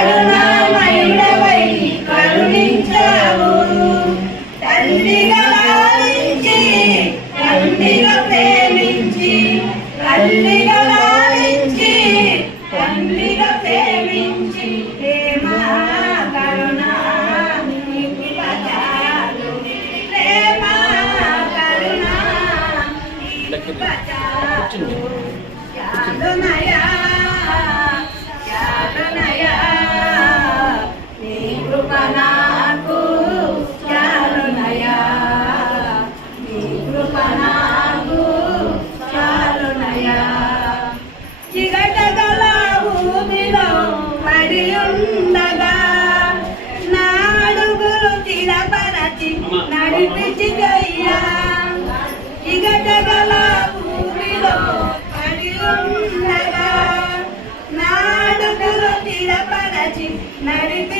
కరుణామయుడవై కరుణించావు. తండ్రిగా లాలించి తండ్రిగా ప్రేమించి తల్లిగా లాలించి తండ్రిగా ప్రేమించి ప్రేమ కరుణ నీకు చాలు. ప్రేమ కరుణ నీకు చాలు. చాలునయా చాలునయా నీ కృప నాకు చాలునయా. నీ కృప నాకు చాలునయా. చిగటగల భూమిలో పడి ఉండగా నా అడుగులు స్థిరపరచి నడిపించియ్యా. చిగటగల భూమిలో పడి ఉండగా నా అడుగులు స్థిరపరచి నడిపి